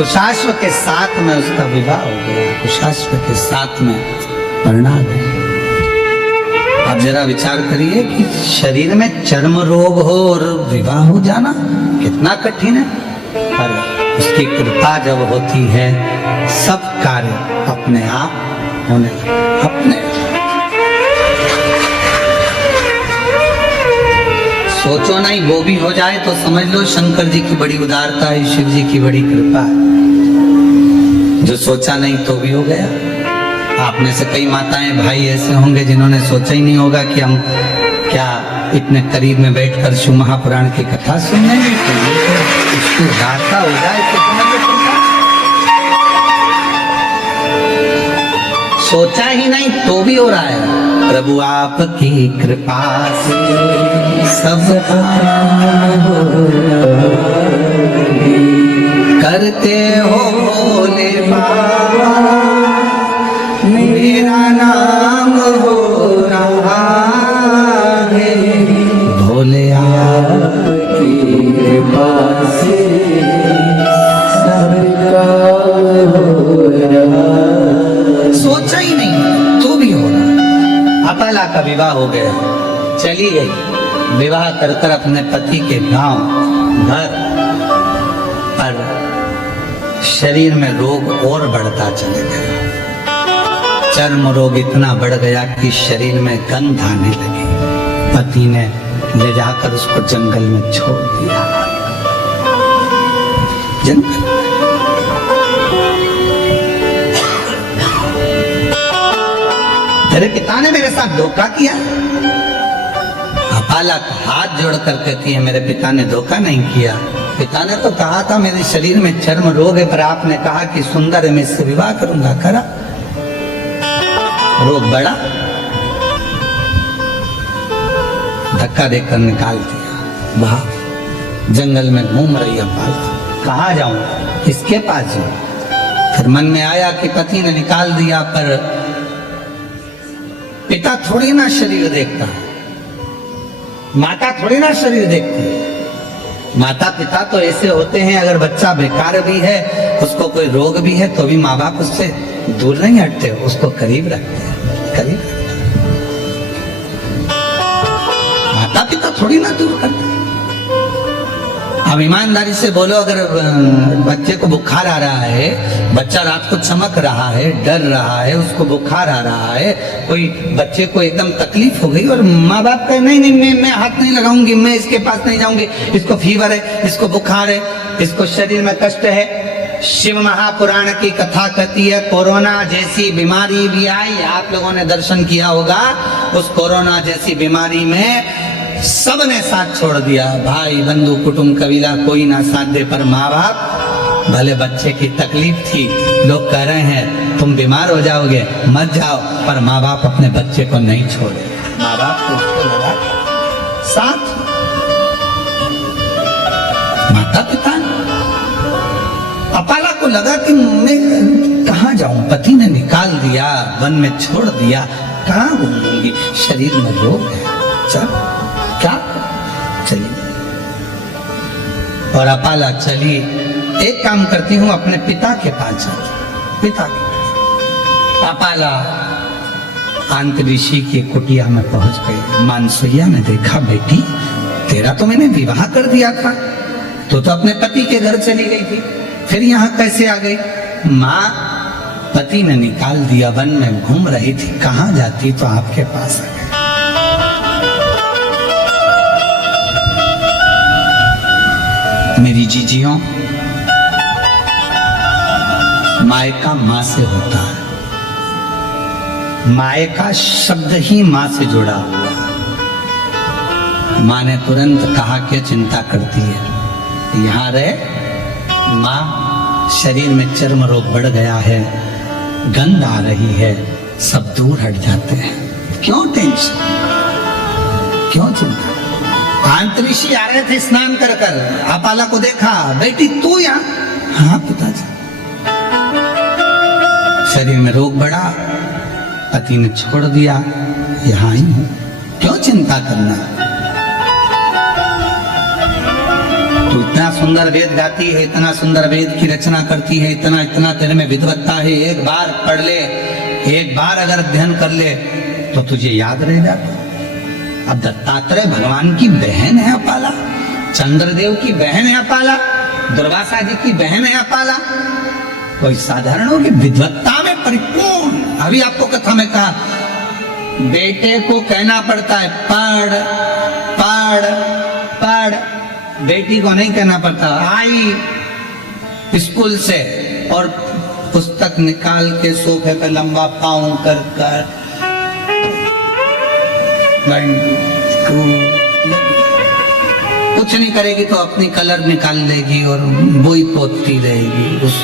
कुशाश्व के साथ में उसका विवाह हो गया, कुशाश्व के साथ में परिणा गया। आप जरा विचार करिए कि शरीर में चर्म रोग हो और विवाह हो जाना कितना कठिन है, पर उसकी कृपा जब होती है सब कार्य अपने आप होने लगते, अपने सोचो नहीं वो भी हो जाए तो समझ लो शंकर जी की बड़ी उदारता है, शिव जी की बड़ी कृपा है। जो सोचा नहीं तो भी हो गया। आप में से कई माताएं भाई ऐसे होंगे जिन्होंने सोचा ही नहीं होगा कि हम क्या इतने करीब में बैठकर शिव महापुराण की कथा सुनने में उसकी उदारता हो जाए तो समझ लो। सोचा ही नहीं तो भी हो रहा है। प्रभु आपकी कृपा से सब करते हो भोले बाबा, मेरा नाम हो रहा है भोले आपकी कृपा से सबका हो रहा। सोचा ही नहीं तो भी हो रहा। अपाला का विवाह हो गया, चली गई विवाह कर कर अपने पति के गांव घर पर। शरीर में रोग और बढ़ता चले गया। चर्म रोग इतना बढ़ गया कि शरीर में गंध आने लगी। पति ने ले जाकर उसको जंगल में छोड़ दिया। जंगल तेरे पिता ने मेरे साथ धोखा किया। अपाला हाथ जोड़कर कहती है मेरे पिता ने धोखा नहीं किया। पिता ने तो कहा था मेरे शरीर में चर्म रोग है, पर आपने कहा कि सुंदर है मैं इससे विवाह करूंगा। करा, रोग बढ़ा, धक्का देकर निकाल दिया बाहर। जंगल में घूम रही अपाला, कहाँ जाऊं, किसके पास जाऊं। फिर मन में आया कि पति ने निकाल दिया, पर पिता थोड़ी ना शरीर देखता है, माता थोड़ी ना शरीर देखती है। माता पिता तो ऐसे होते हैं, अगर बच्चा बेकार भी है, उसको कोई रोग भी है, तो भी माँ बाप उससे दूर नहीं हटते, उसको करीब रखते हैं, करीब रखते हैं। माता पिता थोड़ी ना दूर करते। अब ईमानदारी से बोलो, अगर बच्चे को बुखार आ रहा है, बच्चा रात को चमक रहा है, डर रहा है, उसको बुखार आ रहा है, कोई बच्चे को एकदम तकलीफ हो गई और माँ बाप कहे नहीं मैं हाथ नहीं लगाऊंगी, मैं इसके पास नहीं जाऊंगी, इसको फीवर है, इसको बुखार है, इसको शरीर में कष्ट है। शिव महापुराण की कथा कहती है कोरोना जैसी बीमारी भी आई। आप लोगों ने दर्शन किया होगा, उस कोरोना जैसी बीमारी में सबने साथ छोड़ दिया। भाई बंधु कुटुंब कबीला कोई ना साथ दे, पर माँ बाप, भले बच्चे की तकलीफ थी, लोग कह रहे हैं तुम बीमार हो जाओगे मत जाओ, पर माँ बाप अपने बच्चे को नहीं छोड़े। माँ बाप को उसको लगा साथ, माता पिता। अपाला को लगा कि मैं कहाँ जाऊं, पति ने निकाल दिया, वन में छोड़ दिया, कहाँ घूमूंगी, शरीर में रोग है, चल क्या चली। और अपाला चली, एक काम करती हूँ अपने पिता के पास जाती, पिता के पास। अपाला अंत ऋषि की कुटिया में पहुंच गई। मानसैया ने देखा, बेटी तेरा तो मैंने विवाह कर दिया था, तो अपने पति के घर चली गई थी, फिर यहाँ कैसे आ गई। माँ, पति ने निकाल दिया, वन में घूम रही थी, कहाँ जाती तो आपके पास आ गई। मेरी जीजियों, मायका माँ से होता है। मायका शब्द ही माँ से जुड़ा हुआ है। माँ ने तुरंत कहा कि चिंता करती है, यहाँ रहे। माँ, शरीर में चर्म रोग बढ़ गया है, गंध आ रही है, सब दूर हट जाते हैं, क्यों टेंशन, क्यों चिंता। ऋषि आ रहे थे स्नान कर कर, अपाला को देखा, बेटी तू यहाँ। हाँ पिताजी। शरीर में रोग बढ़ा, पति ने छोड़ दिया, यहाँ ही हूं, क्यों चिंता करना। तू इतना सुंदर वेद गाती है, इतना सुंदर वेद की रचना करती है, इतना इतना तेरे में विद्वत्ता है, एक बार पढ़ ले, एक बार अगर अध्ययन कर ले तो तुझे याद रह जाता। अब दत्तात्रेय भगवान की बहन है अपाला, चंद्रदेव की बहन है अपाला, दुर्वासा जी की बहन है अपाला, कोई साधारण होगी, विद्वत्ता में परिपूर्ण। अभी आपको कथा में कहा, बेटे को कहना पड़ता है पढ़ पढ़ पढ़, बेटी को नहीं कहना पड़ता। आई स्कूल से और पुस्तक निकाल के सोफे पे लंबा पाँव कर कर 1 2 कुछ नहीं करेगी तो अपनी कलर निकाल लेगी और बोई पोतती रहेगी। उस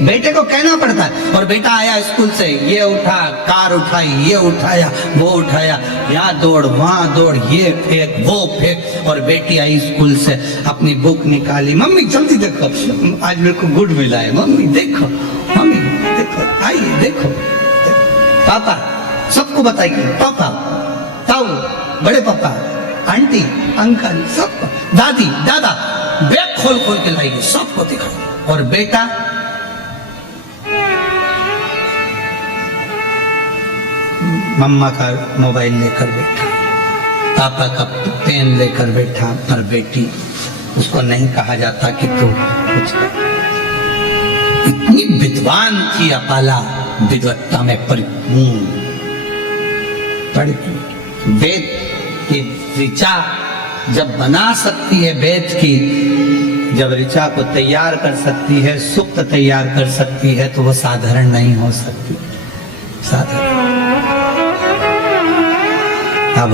बेटे को कहना पड़ता है। और बेटा आया स्कूल से, ये उठा, कार उठाई, ये उठाया, वो उठाया, यहाँ दौड़ वहां दौड़, ये फेंक वो फेंक। और बेटी आई स्कूल से, अपनी बुक निकाली, मम्मी जल्दी देखो आज मेरे को गुड मिला है, मम्मी देखो, मम्मी देखो, आइए देखो, पापा सबको बताइए, पापा ताऊ, बड़े पापा, आंटी, अंकल, सबको, दादी दादा, बैग खोल खोल के लाइए, सबको दिखाओ। और बेटा मम्मा का मोबाइल लेकर बैठा, पापा का पेन लेकर बैठा, पर बेटी उसको नहीं कहा जाता कि तू कुछ कर। इतनी विद्वान थी अपाला, विद्वत्ता में परिपूर्ण। वेद की ऋचा जब बना सकती है, वेद की जब ऋचा को तैयार कर सकती है, सुक्त तैयार कर सकती है, तो वो साधारण नहीं हो सकती, साधारण। अब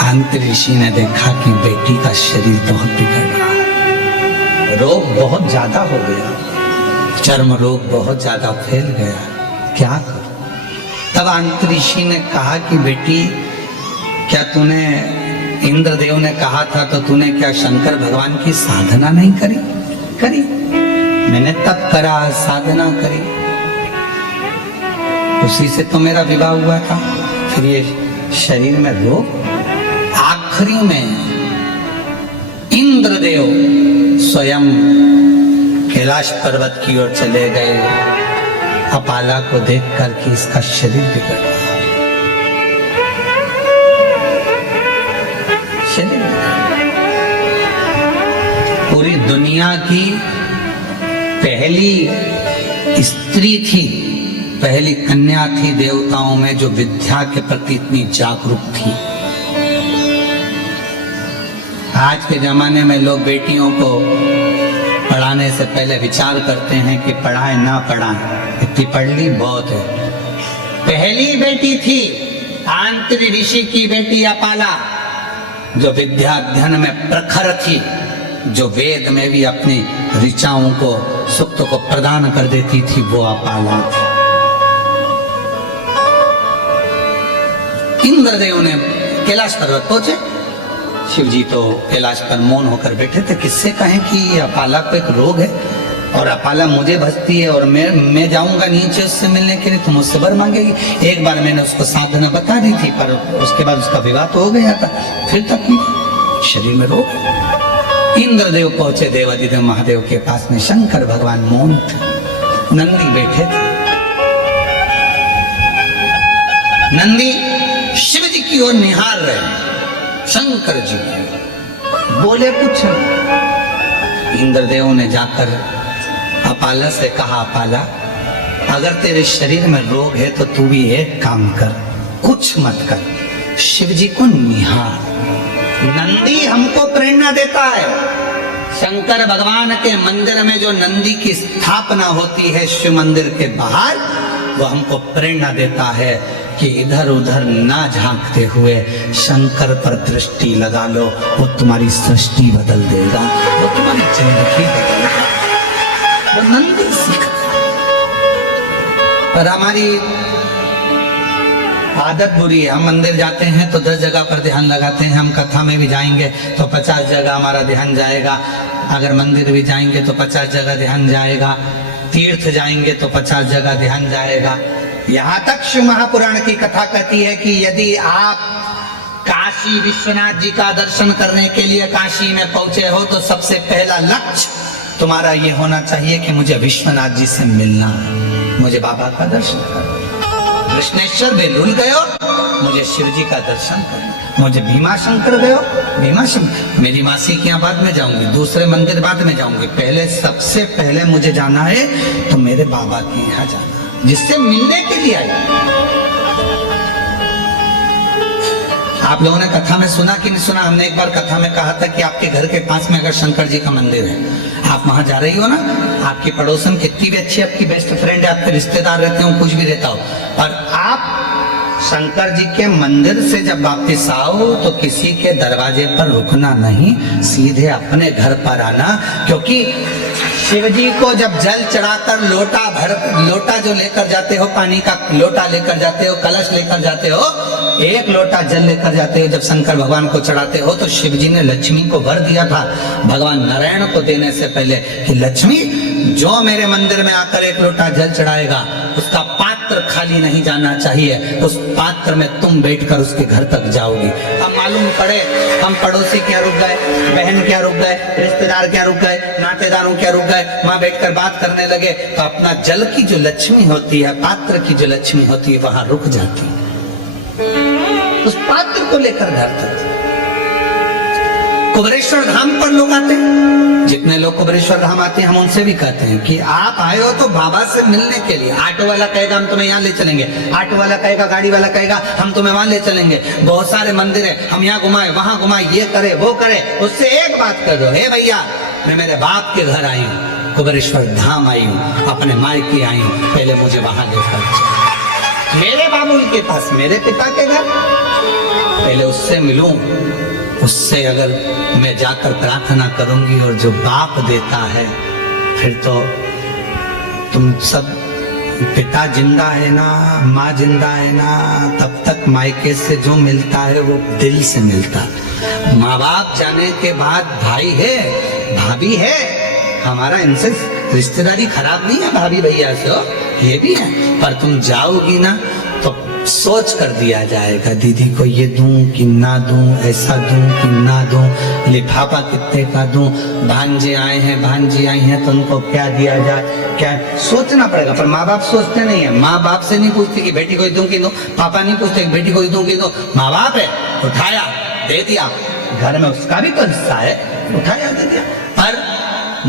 अंत ऋषि ने देखा कि बेटी का शरीर बहुत बिगड़ रहा है, रोग बहुत ज्यादा हो गया, चर्म रोग बहुत ज्यादा फैल गया, क्या करूं? तब अंत ऋषि ने कहा कि बेटी, क्या तूने, इंद्रदेव ने कहा था तो तूने क्या शंकर भगवान की साधना नहीं करी? करी, मैंने तब करा, साधना करी, उसी से तो मेरा विवाह हुआ था। फिर ये शरीर में रोग। आखिरी में इंद्रदेव स्वयं कैलाश पर्वत की ओर चले गए, अपाला को देखकर कि इसका शरीर बिगड़ रहा है, शरीर पूरी दुनिया की पहली स्त्री थी, पहली कन्या थी देवताओं में जो विद्या के प्रति इतनी जागरूक थी। आज के जमाने में लोग बेटियों को पढ़ाने से पहले विचार करते हैं कि पढ़ाएं ना पढ़ाएं, इतनी पढ़ ली बहुत है। पहली बेटी थी आंत्री ऋषि की बेटी अपाला, जो विद्या अध्ययन में प्रखर थी, जो वेद में भी अपनी ऋचाओं को, सुक्त को प्रदान कर देती थी, वो अपाला थी। इंद्रदेव ने कैलाश पर्वत पहुंचे, शिव जी तो कैलाश पर मौन होकर बैठे थे। किससे कहें कि अपाला को एक रोग है और अपाला मुझे भजती है और मैं जाऊंगा नीचे उससे मिलने के लिए, तो मुझसे वर मांगेगी। एक बार मैंने उसको साधना बता दी थी, पर उसके बाद उसका विवाह तो हो गया था, फिर तक नहीं, शरीर में रोग। इंद्रदेव पहुंचे देवादिदेव महादेव के पास में, शंकर भगवान मौन थे, नंदी बैठे थे। नंदी शिव जी की ओर निहार रहे, शंकर जी बोले कुछ। इंद्रदेव ने जाकर अपाला से कहा, अपाला अगर तेरे शरीर में रोग है तो तू भी एक काम कर, कुछ मत कर, शिव जी को निहार। नंदी हमको प्रेरणा देता है। शंकर भगवान के मंदिर में जो नंदी की स्थापना होती है शिव मंदिर के बाहर, वो हमको प्रेरणा देता है कि इधर उधर ना झांकते हुए शंकर पर दृष्टि लगा लो, वो तुम्हारी सृष्टि बदल देगा, वो तुम्हारी जिंदगी बदलेगा। वो नंदी सीख। पर हमारी आदत बुरी है, हम मंदिर जाते हैं तो 10 जगह पर ध्यान लगाते हैं, हम कथा में भी जाएंगे तो 50 जगह हमारा ध्यान जाएगा, अगर मंदिर भी जाएंगे तो 50 जगह ध्यान जाएगा, तीर्थ जाएंगे तो 50 जगह ध्यान जाएगा। यहाँ तक शिव महापुराण की कथा कहती है कि यदि आप काशी विश्वनाथ जी का दर्शन करने के लिए काशी में पहुंचे हो तो सबसे पहला लक्ष्य तुम्हारा ये होना चाहिए कि मुझे विश्वनाथ जी से मिलना है, मुझे बाबा का दर्शन करना। कृष्णेश्वर बेलूल गए हो, मुझे शिव जी का दर्शन करना। मुझे भीमा शंकर गए हो, भीमा शंकर, मेरी मासी के यहाँ बाद में जाऊंगी, दूसरे मंदिर बाद में जाऊंगी, पहले सबसे पहले मुझे जाना है तो मेरे बाबा के यहाँ जाना, जिससे मिलने के लिए आई। आप लोगों ने कथा में सुना कि नहीं सुना? हमने एक बार कथा में कहा था कि आपके घर के पास में अगर शंकर जी का मंदिर है, आप वहां जा रही हो ना, आपकी पड़ोसन कितनी भी अच्छी आपकी बेस्ट फ्रेंड है, आपके रिश्तेदार रहते हो, कुछ भी रहता हो, और आप शंकर जी के मंदिर से जब वापस आओ तो किसी के दरवाजे पर रुकना नहीं, सीधे अपने घर पर आना। क्योंकि शिव जी को जब जल चढ़ाकर लोटा जो लेकर जाते हो, पानी का लोटा लेकर जाते हो, कलश लेकर जाते हो, एक लोटा जल लेकर जाते हो, जब शंकर भगवान को चढ़ाते हो तो शिव जी ने लक्ष्मी को वर दिया था भगवान नारायण को देने से पहले कि लक्ष्मी जो मेरे मंदिर में आकर एक लोटा जल चढ़ाएगा उसका पात्र खाली नहीं जाना चाहिए, उस पात्र में तुम बैठकर उसके घर तक जाओगी। अब मालूम पड़े हम पड़ोसी क्या रुक गए, बहन क्या रुक गए, रिश्तेदार क्या रुक गए, नातेदारों क्या रुक गए, वहां बैठकर बात करने लगे तो अपना जल की जो लक्ष्मी होती है, पात्र की जो लक्ष्मी होती है, वहां रुक जाती है, उस पात्र को लेकर घर तक। कुबेरेश्वर धाम पर लोग आते हैं, जितने लोग कुबेरेश्वर धाम आते हैं हम उनसे भी कहते हैं कि आप आए हो तो बाबा से मिलने के लिए। ऑटो वाला कहेगा हम तुम्हें यहाँ ले चलेंगे, ऑटो वाला कहेगा, गाड़ी वाला कहेगा हम तुम्हें वहां ले चलेंगे, बहुत सारे मंदिर है, हम यहाँ घुमाए वहां घुमाए, ये करे वो करे। उससे एक बात कर दो, हे भैया मैं मेरे बाप के घर आई हूँ, कुबेरेश्वर धाम आई हूँ, अपने मायके आई हूँ, पहले मुझे वहां लेकर चलो, मेरे बाबुल के पास, मेरे पिता के घर, पहले उससे मिलूं। उससे अगर मैं जाकर प्रार्थना करूंगी और जो बाप देता है, फिर तो तुम सब, पिता जिंदा है ना, माँ जिंदा है ना, तब तक मायके से जो मिलता है वो दिल से मिलता। माँ बाप जाने के बाद भाई है, भाभी है, हमारा इनसे रिश्तेदारी खराब नहीं है, भाभी भैया से हो, ये भी है, पर तुम जाओगी ना तो सोच कर दिया जाएगा, दीदी को ये दूं कि ना दूं, ऐसा दूं कि ना दूं, लिफाफा कितने का दूं, भांजे आए हैं, भांजी आई हैं तो उनको क्या दिया जाए, क्या सोचना पड़ेगा। पर माँ बाप सोचते नहीं है, माँ बाप से नहीं पूछते कि बेटी को दूं कि दो, पापा नहीं पूछते बेटी को दूं कि दो, माँ बाप है, उठाया दे दिया, घर में उसका भी तो हिस्सा है, उठाया दे दिया। पर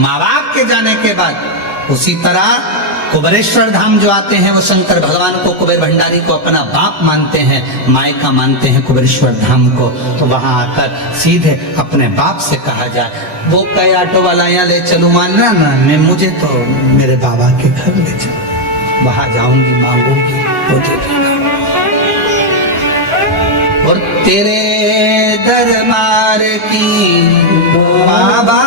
माँ बाप के जाने के बाद उसी तरह कुबेरेश्वर धाम जो आते हैं वो शंकर भगवान को, कुबेर भंडारी को अपना बाप मानते हैं, मायका मानते हैं कुबेरेश्वर धाम को, तो वहां आकर सीधे अपने बाप से कहा जाए, वो कई ऑटो वाला यहाँ ले चलूं, मान रहा ना, मैं मुझे तो मेरे बाबा के घर ले चलो, वहां जाऊंगी, मांगूंगी, वो दे देगा। और तेरे दरबार की बाबा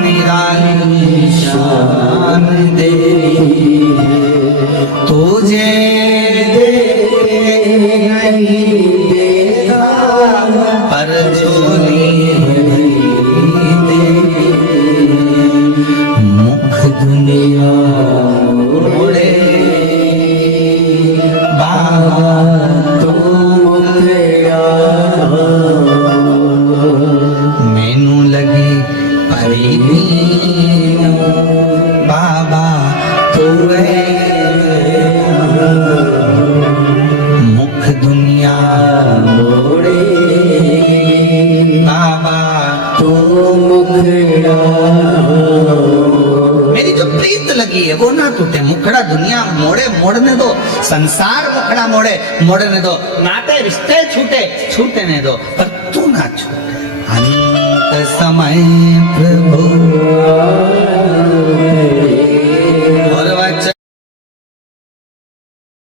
निराली शान दे, तुझे नहीं देगा पर झोली दे, मुख दुनिया उड़े बाबा मैनू लगी परी बाबा तू मुख दुनिया मोड़े बाबा तू मुखड़ा, मेरी जो प्रीत लगी है वो ना टूटे, मुखड़ा दुनिया मोड़े, मोड़ने दो, संसार मुखड़ा मोड़े, मोड़ने दो, नाते रिश्ते छूटे, छूटने दो, पर तू ना छूटे। अंत समय प्रभु